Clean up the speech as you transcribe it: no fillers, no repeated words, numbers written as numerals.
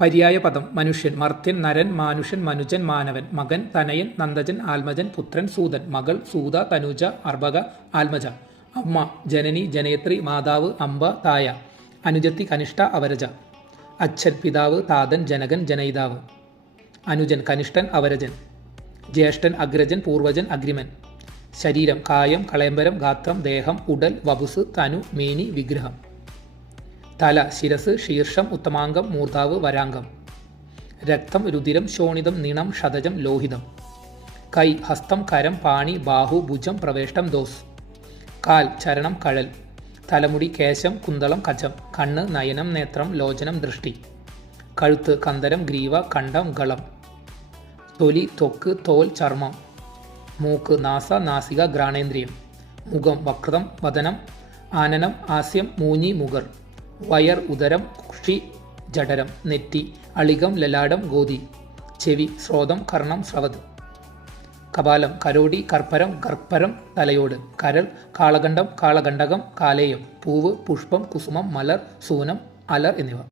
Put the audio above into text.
പര്യായ പദം മനുഷ്യൻ, മർത്യൻ, നരൻ, മാനുഷൻ, മനുജൻ, മാനവൻ, മകൻ, തനയൻ, നന്ദജൻ, ആൽമജൻ, പുത്രൻ, സൂതൻ, മകൾ, സൂത, തനുജ, അർഭക, ആൽമജ, അമ്മ, ജനനി, ജനയത്രി, മാതാവ്, അമ്പ, തായ, അനുജത്തി, കനിഷ്ഠ, അവരജ, അച്ഛൻ, പിതാവ്, താതൻ, ജനകൻ, ജനയിതാവ്, അനുജൻ, കനിഷ്ഠൻ, അവരജൻ, ജ്യേഷ്ഠൻ, അഗ്രജൻ, പൂർവജൻ, അഗ്രിമൻ, ശരീരം, കായം, കളയമ്പരം, ഗാത്രം, ദേഹം, ഉടൽ, വപുസ്, തനു, മേനി, വിഗ്രഹം, തല, ശിരസ്, ശീർഷം, ഉത്തമാംഗം, മൂർധാവ്, വരാംഗം, രക്തം, രുതിരം, ശോണിതം, നിണം, ക്ഷതജം, ലോഹിതം, കൈ, ഹസ്തം, കരം, പാണി, ബാഹു, ഭുജം, പ്രവേഷ്ടം, ദോസ്, കാൽ, ചരണം, കഴൽ, തലമുടി, കേശം, കുന്തളം, കജം, കണ്ണ്, നയനം, നേത്രം, ലോചനം, ദൃഷ്ടി, കഴുത്ത്, കന്തരം, ഗ്രീവ, കണ്ഠം, ഗളം, തൊലി, ത്വക്ക്, തോൽ, ചർമ്മം, മൂക്ക്, നാസ, നാസിക, ഘ്രാണേന്ദ്രിയം, മുഖം, വക്രം, വദനം, ആനനം, ആസ്യം, മൂഞ്ഞി, മുഗർ, വയർ, ഉദരം, കുക്ഷി, ജഠരം, നെറ്റി, അളികം, ലലാടം, ഗോതി, ചെവി, ശ്രോതം, കർണം, സ്രവത്, കപാലം, കരോടി, കർപ്പരം, ഗർഭരം, തലയോട്, കരൾ, കാളകണ്ഠം, കാളകണ്ഠകം, കാലേയം, പൂവ്, പുഷ്പം, കുസുമം, മലർ, സൂനം, അലർ എന്നിവ.